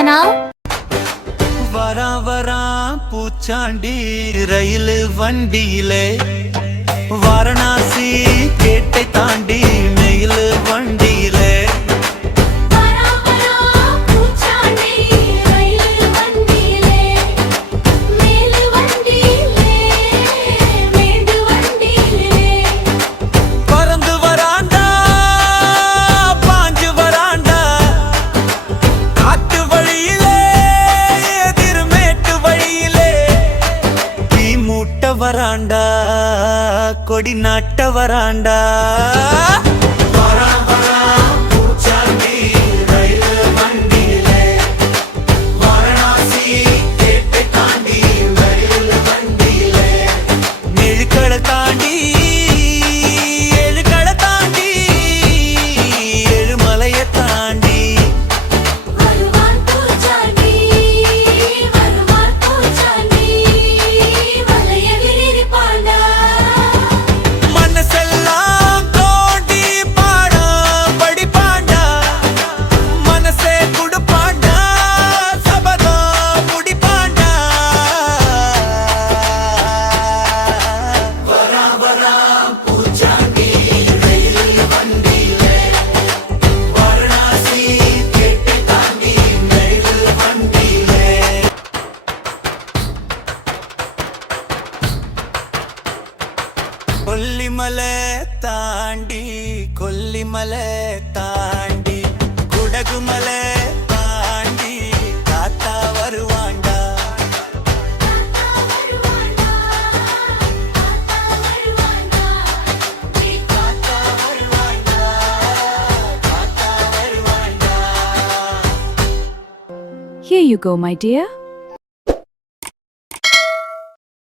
channel. வரா வரா பூச்சாண்டி ரயில் வண்டியிலே வாரணாசி கேட்டை தாண்டி மெயில் வண்டியிலே வராண்டா கொடி நாட்ட வராண்டா கொல்லிமலை தாண்டி கொல்லிமலை தாண்டி குடகுமலை தாண்டி தாத்தா வருவாண்டா Here you go, my dear.